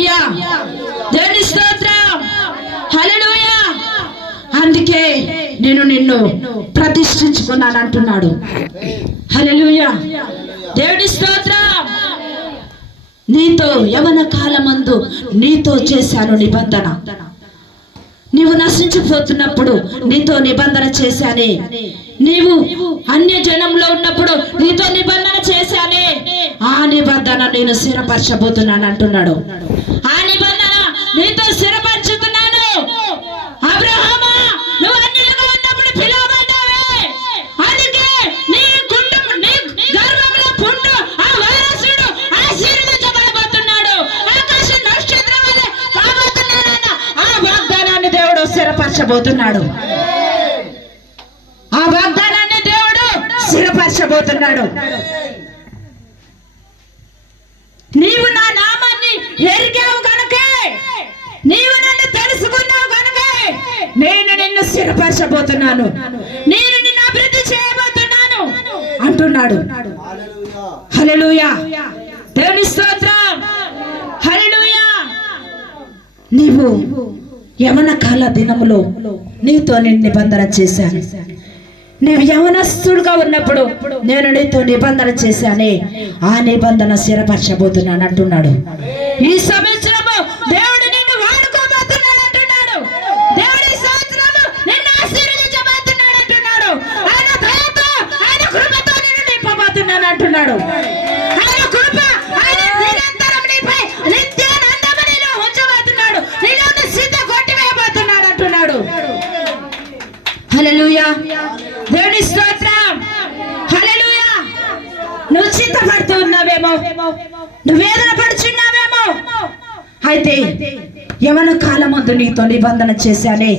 హల్లెలూయా, దేవుని స్తోత్రం, హల్లెలూయా. అందుకే నేను నిన్ను ప్రతిష్ఠించుకున్నాను అంటున్నాడు. హల్లెలూయా, దేవుని స్తోత్రం. నీతో యవన కాలమందు నీతో చేశాను నిబంధన. నీవు నశించిపోతున్నప్పుడు నీతో నిబంధన చేశానే. నీవు అన్య జనంలో ఉన్నప్పుడు నీతో నిబంధన చేశానే. ఆ నిబంధన నేను స్థిరపరచబోతున్నాను అంటున్నాడు. ఆ నిబంధన నీతో స్థిరపరచుతున్నాను. అబ్రహామా, నువ్వు అన్యులుగా ఉన్నప్పుడు పిలువబడ్డావే. అందుకే నీ కుటుంబం, నీ గర్భంలో పుట్టు ఆ వారసుడు ఆశీర్వదించబడబోతున్నాడు. ఆకాశ నక్షత్రం వలె కాబోతున్నాడన్న ఆ వాగ్దానాన్ని దేవుడు స్థిరపరచబోతున్నాడు. ఆ వాగ్దానాన్ని దేవుడు స్థిరపరచబోతున్నాడు. నీవు నా నామాన్ని ఎరిగావు గనుకే, నీవు నన్ను తెలుసుకున్నావు గనుకే నేను నిన్ను స్థిరపరచబోతున్నాను, నేను నిన్ను అభివృద్ధి చేయబోతున్నాను అంటున్నాడు. హల్లెలూయా, దేవుని స్తోత్రం, హల్లెలూయా. నీవు యవన కాల దినములో నీతో నేను నిబంధన చేశాను. నీవు యవనస్తుడుగా ఉన్నప్పుడు నేను నీతో నిబంధన చేశానే. ఆ నిబంధన స్థిరపరచబోతున్నాను అంటున్నాడు. ఈ సంవత్సరము దేవుడు నిన్ను వాడుకోబోతున్నాడు అంటున్నాడు. దేవుడు ఈ సంవత్సరము నిన్ను ఆశీర్వదించబోతున్నాడు అంటున్నాడు. ఆయన దయతో, ఆయన కృపతో నిన్ను నింపబోతున్నాను అంటున్నాడు. ఆయన కృప, ఆయన నిరంతరం నీపై నిత్యానందము నీలో ఉంచబోతున్నాడు. నీలో సిద్ధ కొట్టివేయబోతున్నాడు అంటున్నాడు. హల్లెలూయా, దేవుని స్తోత్రం, హల్లెలూయా. నువ్వు చింతపడుతూ ఉన్నావేమో, నువ్వు వేదన పడుచున్నావేమో. అయితే యవన కాలమందు నీతో నిబంధన చేశానే.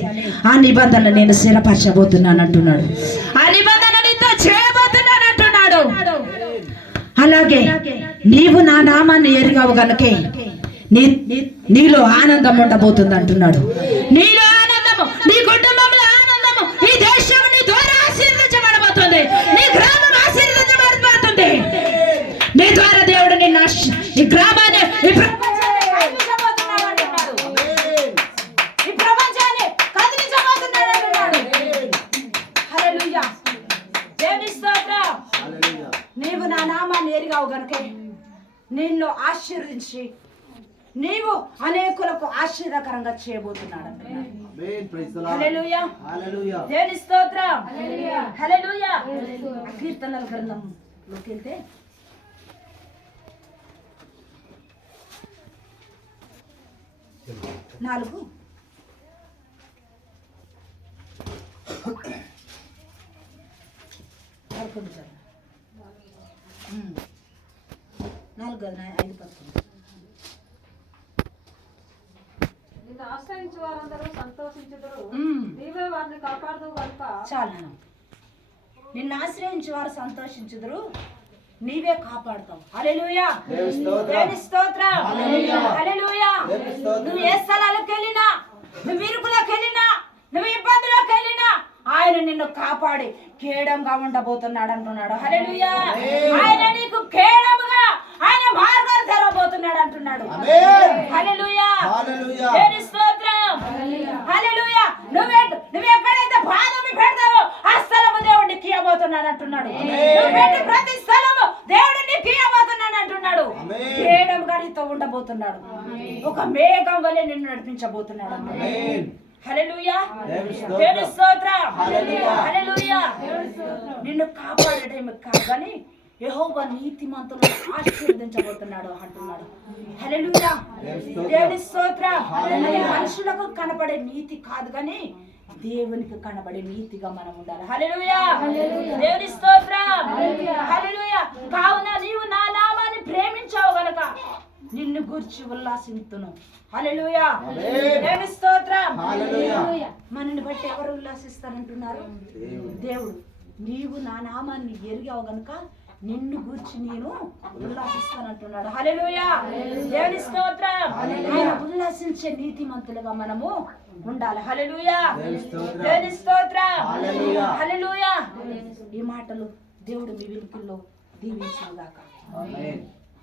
ఆ నిబంధన నేను స్థిరపరచబోతున్నాను అంటున్నాడు. ఆ నిబంధన నీతో చేయబోతున్నాను అంటున్నాడు. అలాగే నీవు నా నామాన్ని ఎరిగావు గనుకే నీలో ఆనందం ఉండబోతుంది అంటున్నాడు. నీలో ఆనందము, నీ కుటుంబంలో ఆనందము, ఈ దేశం నీ ద్వారా ఆశీర్వదించబడబోతుంది, నీ గ్రామం ఆశీర్వదించబడబోతుంది. నీ ద్వారా దేవుడు నిన్ను ఈ గ్రామాన్ని, ఈ ప్రపంచాన్ని కదిలించబోతున్నాడు అంటున్నాడు. హల్లెలూయా, దేవుని స్తోత్రం. నీవు నా నామాన్ని ఎరిగావు గనుకే నిన్ను ఆశీర్వదించి నీవు అనేకులకు ఆశీర్వాదకరంగా చేయబోతున్నాడు. హల్లెలూయా, దేవుని స్తోత్రం, హల్లెలూయా. కీర్తనల గ్రంథంలోకి వెళ్తే 4 నిన్ను ఆశ్రయించు వారందరూ సంతోషించుదురు, నీవే వారిని కాపాడుదువు కనుక. చాలు, నిన్ను ఆశ్రయించు వారు సంతోషించుదురు, నీవే కాపాడుతావు. హల్లెలూయా, దేవుని స్తోత్రం, హల్లెలూయా. నువ్వు ఏ స్థలాలకు వెళ్ళినా, నువ్వు ఇరుకులకు వెళ్ళినా, నువ్వు ఇబ్బందులకు వెళ్ళినా ఆయన నిన్ను కాపాడి కేడంగా ఉండబోతున్నాడు అంటున్నాడు. హల్లెలూయా, ఆయన నీకు కేడముగా ఆయన మార్గాలు తెరవబోతున్నాడు అంటున్నాడు. హల్లెలూయా, దేవుని స్తోత్రం, హల్లెలూయా. నువ్వు ఎక్కడైతే పాదము పెడతావో ఆ స్థలము దేవుడు నీకు ఇవ్వబోతున్నాడు అంటున్నాడు. నువ్వు పెట్టి ప్రతి స్థలము దేవుడు నీకు ఇవ్వబోతున్నాడు అంటున్నాడు. కేడంగా నీతో ఉండబోతున్నాడు, ఒక మేఘం వలె నిన్ను నడిపించబోతున్నాడు అన్నాడు. హల్లెలూయా, దేవుని స్తోత్రం, హల్లెలూయా. నిన్ను కాపాడేటేమి కాదు కానీ యెహోవా నీతిమంతులను ఆశీర్వదించబోతున్నాడు అంటున్నాడు. హల్లెలూయా, దేవుని స్తోత్రం. మనుషులకు కనబడే నీతి కాదు కానీ దేవునికి కనబడే నీతిగా మనం ఉండాలి. హల్లెలూయా, దేవుని స్తోత్రం, హల్లెలూయా. కావున నీవు నా నామాన్ని ప్రేమించావు గనక నిన్ను గురించి ఉల్లాసింతును. హల్లెలూయా, దేవుని స్తోత్రం, హల్లెలూయా. మనల్ని బట్టి ఎవరు ఉల్లాసిస్తారంటున్నారు? దేవుడు. నీవు నా నామాన్ని ఎరిగావు గనుక నిన్ను గూర్చి నేను ఉల్లాసిస్తానంటున్నాడు. హల్లెలూయా, దేవుని స్తోత్రం. ఆయన ఉల్లాసించే నీతిమంతులుగా మనము ఉండాలి. హల్లెలూయా, దేవుని స్తోత్రం, హల్లెలూయా. ఈ మాటలు దేవుడు మీ వెలుగుల్లో దీవించుగాక. ఆమేన్.